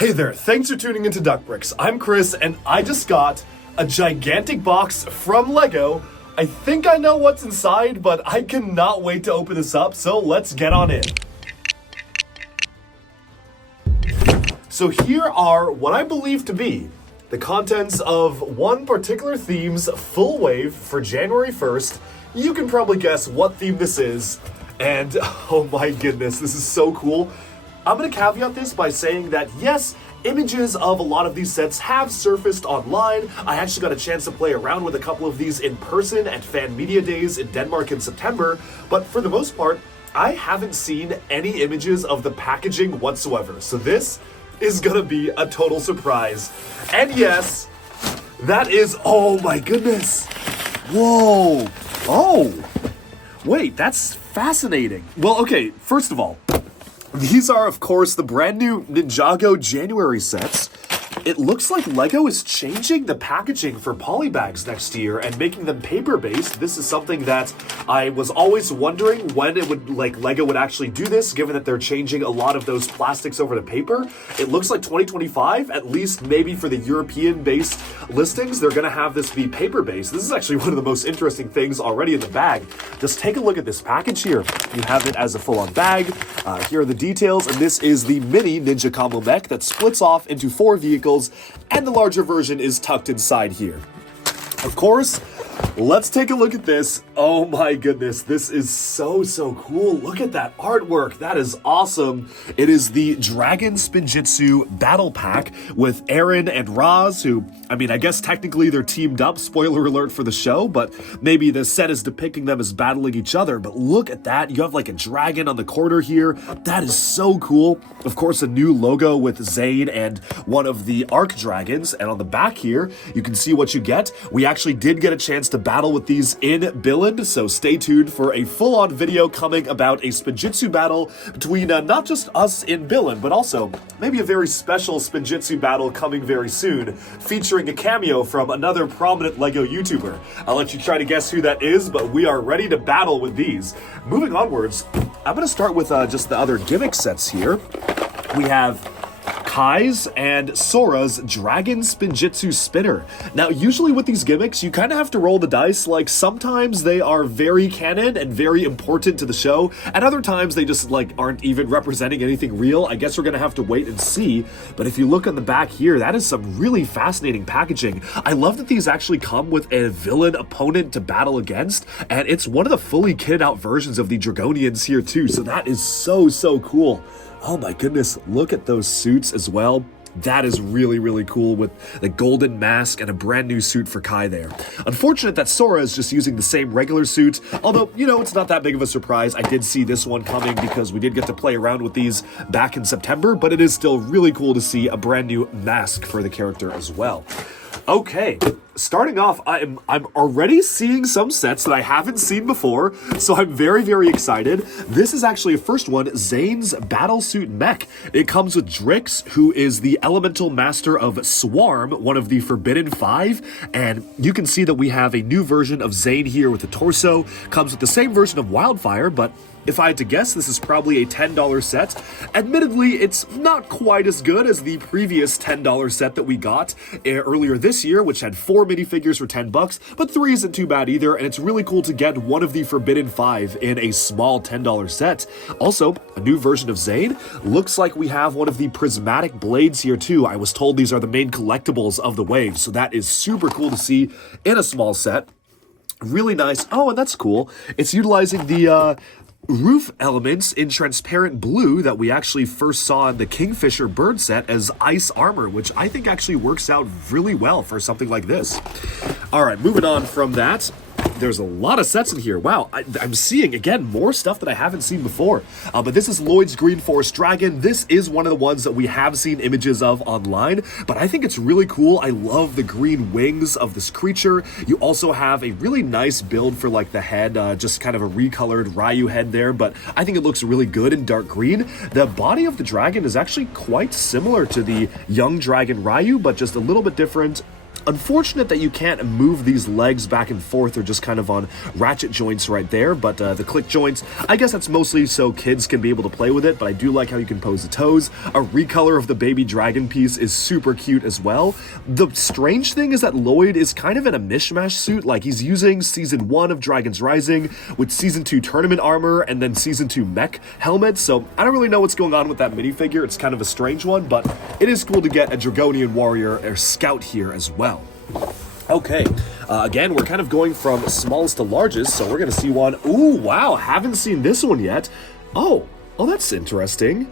Hey there, thanks for tuning into Duckbricks. I'm Chris, and I just got a gigantic box from LEGO. I think I know what's inside, but I cannot wait to open this up, so let's get on in. So here are what I believe to be the contents of one particular theme's full wave for January 1st. You can probably guess what theme this is, and oh my goodness, this is so cool. I'm going to caveat this by saying that yes, images of a lot of these sets have surfaced online. I actually got a chance to play around with a couple of these in person at Fan Media Days in Denmark in September, but for the most part, I haven't seen any images of the packaging whatsoever. So this is gonna be a total surprise. And yes, that is, oh my goodness. Whoa. Oh, wait, that's fascinating. Well, okay, first of all, these are, of course, the brand new Ninjago January sets. It looks like LEGO is changing the packaging for polybags next year and making them paper-based. This is something that I was always wondering when it would, LEGO would actually do this, given that they're changing a lot of those plastics over to paper. It looks like 2025, at least maybe for the European-based listings, they're gonna have this be paper-based. This is actually one of the most interesting things already in the bag. Just take a look at this package here. You have it as a full-on bag. Here are the details, and this is the mini Ninja Combo Mech that splits off into 4 vehicles, and the larger version is tucked inside here. Of course, let's take a look at this. Oh my goodness, this is so cool. Look at that artwork. That is awesome. It is the Dragon Spinjitzu Battle Pack with Aaron and Roz, who, I mean, I guess technically they're teamed up, spoiler alert for the show, but maybe the set is depicting them as battling each other. But look at that. You have like a dragon on the corner here. That is so cool. Of course, a new logo with Zane and one of the Arc Dragons. And on the back here, you can see what you get. We actually did get a chance to battle with these in Billund, so stay tuned for a full-on video coming about a Spinjitzu battle between not just us in Billund, but also maybe a very special Spinjitzu battle coming very soon, featuring a cameo from another prominent LEGO YouTuber. I'll let you try to guess who that is, but we are ready to battle with these. Moving onwards, I'm going to start with just the other gimmick sets here. We have Kai's and Sora's Dragon Spinjitzu Spinner. Now, usually with these gimmicks, you kind of have to roll the dice. Like, sometimes they are very canon and very important to the show, and other times they just, aren't even representing anything real. I guess we're gonna have to wait and see, but if you look on the back here, that is some really fascinating packaging. I love that these actually come with a villain opponent to battle against, and it's one of the fully kitted out versions of the Dragonians here too, so that is so cool. Oh my goodness, look at those suits as well. That is really cool with the golden mask and a brand new suit for Kai there. Unfortunate that Sora is just using the same regular suit, although, you know, it's not that big of a surprise. I did see this one coming because we did get to play around with these back in September, but it is still really cool to see a brand new mask for the character as well. Okay, starting off, I'm already seeing some sets that I haven't seen before, so I'm very excited. This is actually a first one, Zane's Battlesuit Mech. It comes with Drix, who is the elemental master of Swarm, one of the Forbidden Five, and you can see that we have a new version of Zane here with the torso. Comes with the same version of Wildfire, but if I had to guess, this is probably a $10 set. Admittedly, it's not quite as good as the previous $10 set that we got earlier this year, which had 4 minifigures for $10, but 3 isn't too bad either, and it's really cool to get one of the Forbidden Five in a small $10 set. Also, a new version of Zane. Looks like we have one of the prismatic blades here too. I was told these are the main collectibles of the wave, so that is super cool to see in a small set. Really nice. Oh, and that's cool. It's utilizing the roof elements in transparent blue that we actually first saw in the Kingfisher bird set as ice armor, which I think actually works out really well for something like this. All right, moving on from that. There's a lot of sets in here. Wow, I'm seeing, again, more stuff that I haven't seen before. But this is Lloyd's Green Forest Dragon. This is one of the ones that we have seen images of online, but I think it's really cool. I love the green wings of this creature. You also have a really nice build for, the head, just kind of a recolored Ryu head there, but I think it looks really good in dark green. The body of the dragon is actually quite similar to the young dragon Ryu, but just a little bit different. Unfortunate that you can't move these legs back and forth. They're just kind of on ratchet joints right there, but the click joints, I guess that's mostly so kids can be able to play with it, but I do like how you can pose the toes. A recolor of the baby dragon piece is super cute as well. The strange thing is that Lloyd is kind of in a mishmash suit, like he's using Season 1 of Dragon's Rising with Season 2 tournament armor and then Season 2 mech helmet, so I don't really know what's going on with that minifigure. It's kind of a strange one, but it is cool to get a Dragonian warrior or scout here as well. Okay, again, we're kind of going from smallest to largest, so we're going to see one. Ooh, wow, haven't seen this one yet. Oh, that's interesting.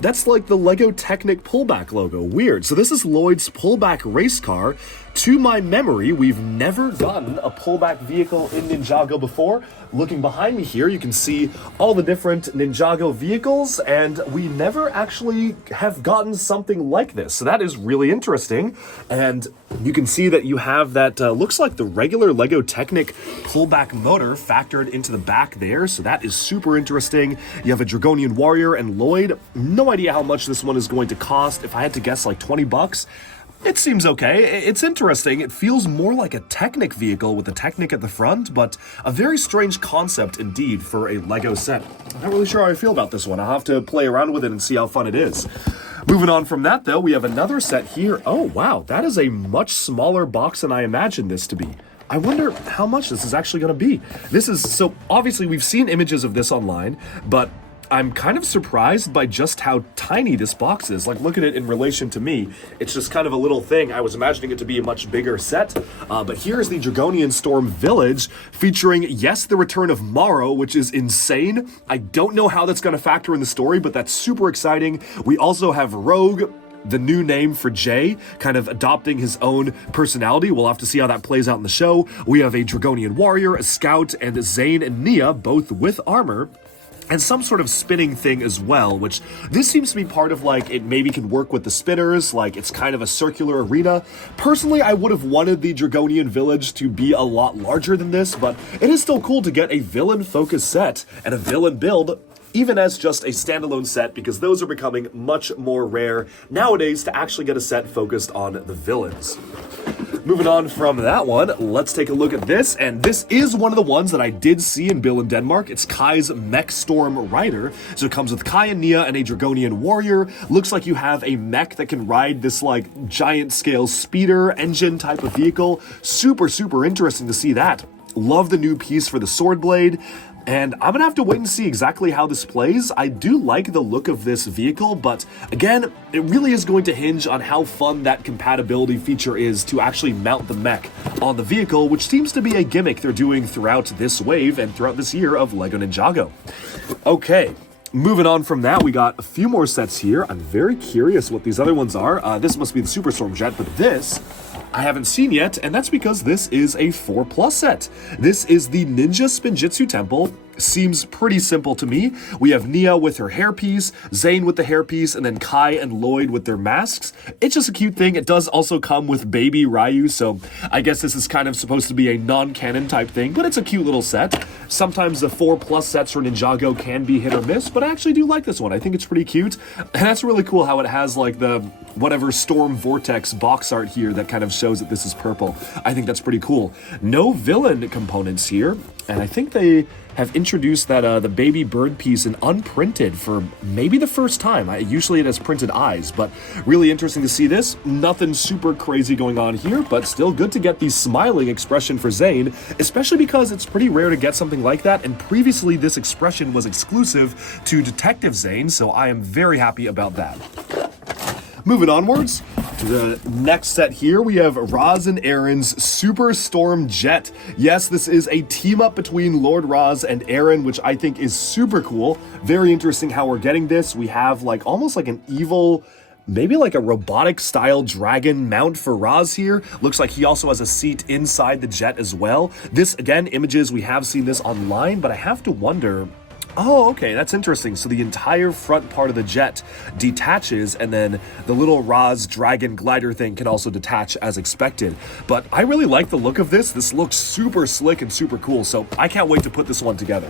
That's like the Lego Technic pullback logo. Weird. So this is Lloyd's pullback race car. To my memory, we've never gotten a pullback vehicle in Ninjago before. Looking behind me here, you can see all the different Ninjago vehicles, and we never actually have gotten something like this. So that is really interesting. And you can see that you have that, looks like the regular Lego Technic pullback motor factored into the back there. So that is super interesting. You have a Dragonian Warrior and Lloyd. No idea how much this one is going to cost. If I had to guess, like 20 bucks. It seems okay. It's interesting. It feels more like a Technic vehicle with a Technic at the front, but a very strange concept indeed for a Lego set. I'm not really sure how I feel about this one. I'll have to play around with it and see how fun it is. Moving on from that, though, we have another set here. Oh, wow. That is a much smaller box than I imagined this to be. I wonder how much this is actually going to be. This is, so obviously we've seen images of this online, but I'm kind of surprised by just how tiny this box is. Like, look at it in relation to me. It's just kind of a little thing. I was imagining it to be a much bigger set. But here's the Dragonian Storm Village featuring, yes, the return of Morrow, which is insane. I don't know how that's going to factor in the story, but that's super exciting. We also have Rogue, the new name for Jay, kind of adopting his own personality. We'll have to see how that plays out in the show. We have a Dragonian Warrior, a Scout, and Zane and Nia, both with armor. And some sort of spinning thing as well, which this seems to be part of, like, it maybe can work with the spinners, like it's kind of a circular arena. Personally, I would have wanted the Dragonian Village to be a lot larger than this, but it is still cool to get a villain-focused set and a villain build, even as just a standalone set, because those are becoming much more rare nowadays to actually get a set focused on the villains. Moving on from that one, let's take a look at this, and this is one of the ones that I did see in Bill in Denmark. It's Kai's Mech Storm Rider. So it comes with Kai and Nia and a Dragonian Warrior. Looks like you have a mech that can ride this like giant scale speeder engine type of vehicle. Super, super interesting to see that. Love the new piece for the sword blade. And I'm gonna have to wait and see exactly how this plays. I do like the look of this vehicle, but again, it really is going to hinge on how fun that compatibility feature is to actually mount the mech on the vehicle, which seems to be a gimmick they're doing throughout this wave and throughout this year of LEGO Ninjago. Okay. Moving on from that, we got a few more sets here. I'm very curious what these other ones are. This must be the Superstorm Jet, but this I haven't seen yet, and that's because this is a 4+ set. This is the Ninja Spinjitzu Temple. Seems pretty simple to me. We have Nia with her hairpiece, Zane with the hairpiece, and then Kai and Lloyd with their masks. It's just a cute thing. It does also come with baby Ryu, so I guess this is kind of supposed to be a non-canon type thing, but it's a cute little set. Sometimes the 4+ sets for Ninjago can be hit or miss, but I actually do like this one. I think it's pretty cute, and that's really cool how it has like the whatever Storm Vortex box art here that kind of shows that this is purple. I think that's pretty cool. No villain components here, and I think they have introduced that the baby bird piece in unprinted for maybe the first time. Usually it has printed eyes, but really interesting to see this. Nothing super crazy going on here, but still good to get the smiling expression for Zane, especially because it's pretty rare to get something like that, and previously this expression was exclusive to Detective Zane, so I am very happy about that. Moving onwards to the next set here, we have Roz and Aaron's Super Storm Jet. Yes, this is a team up between Lord Roz and Aaron, which I think is super cool. Very interesting how we're getting this. We have like almost like an evil, maybe like a robotic style dragon mount for Roz here. Looks like he also has a seat inside the jet as well. This, again, images, we have seen this online, but I have to wonder. Oh, okay, that's interesting. So the entire front part of the jet detaches, and then the little Roz dragon glider thing can also detach as expected. But I really like the look of this. This looks super slick and super cool, so I can't wait to put this one together.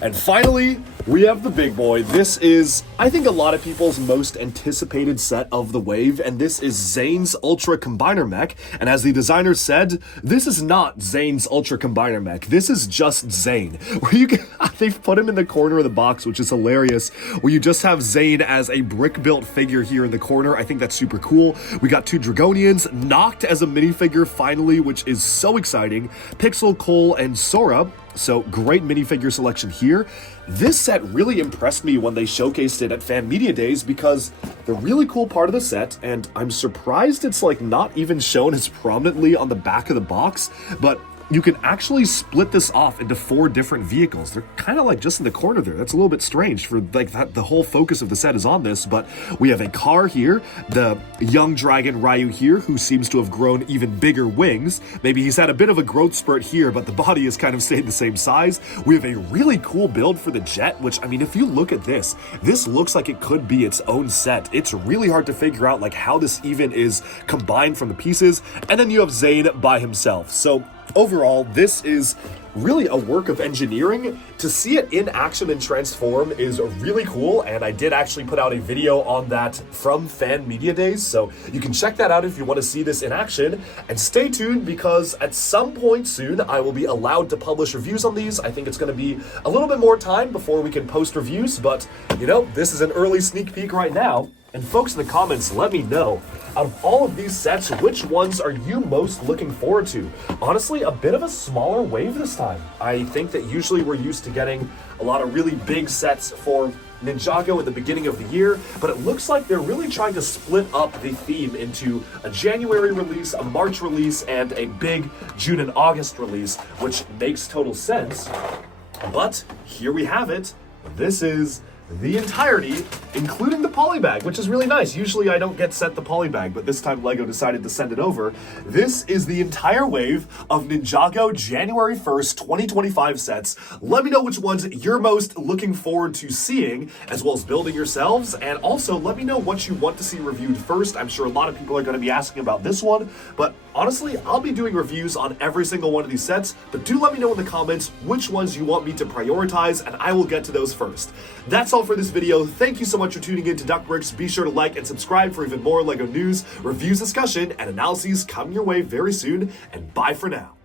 And finally, We have the big boy. This is, I think, a lot of people's most anticipated set of the wave, and this is Zane's Ultra Combiner Mech. And as the designer said, this is not Zane's Ultra Combiner Mech. This is just Zane. Where you can, they've put him in the corner of the box, which is hilarious, where you just have Zane as a brick-built figure here in the corner. I think that's super cool. We got two Dragonians, Noct as a minifigure finally, which is so exciting. Pixel, Cole, and Sora. So great minifigure selection here. This set really impressed me when they showcased it at Fan Media Days because the really cool part of the set, and I'm surprised it's like not even shown as prominently on the back of the box, but you can actually split this off into 4 different vehicles. They're kind of like just in the corner there. That's a little bit strange for like that. The whole focus of the set is on this, but we have a car here, the young dragon Ryu here, who seems to have grown even bigger wings. Maybe he's had a bit of a growth spurt here, but the body has kind of stayed the same size. We have a really cool build for the jet, which, I mean, if you look at this looks like it could be its own set. It's really hard to figure out like how this even is combined from the pieces. And then you have Zane by himself. So overall, this is really a work of engineering. To see it in action and transform is really cool, and I did actually put out a video on that from Fan Media Days, so you can check that out if you want to see this in action. And stay tuned, because at some point soon I will be allowed to publish reviews on these. I think it's going to be a little bit more time before we can post reviews, but you know, this is an early sneak peek right now. And folks in the comments, let me know, out of all of these sets, which ones are you most looking forward to? Honestly, a bit of a smaller wave this time. I think that usually we're used to getting a lot of really big sets for Ninjago at the beginning of the year, but it looks like they're really trying to split up the theme into a January release, a March release, and a big June and August release, which makes total sense. But here we have it. This is the entirety, including the polybag, which is really nice. Usually I don't get sent the polybag, but this time LEGO decided to send it over. This is the entire wave of Ninjago January 1st, 2025 sets. Let me know which ones you're most looking forward to seeing, as well as building yourselves, and also let me know what you want to see reviewed first. I'm sure a lot of people are going to be asking about this one, but honestly, I'll be doing reviews on every single one of these sets, but do let me know in the comments which ones you want me to prioritize, and I will get to those first. That's all for this video. Thank you so much for tuning in to Duckbricks. Be sure to like and subscribe for even more LEGO news, reviews, discussion, and analyses coming your way very soon, and bye for now.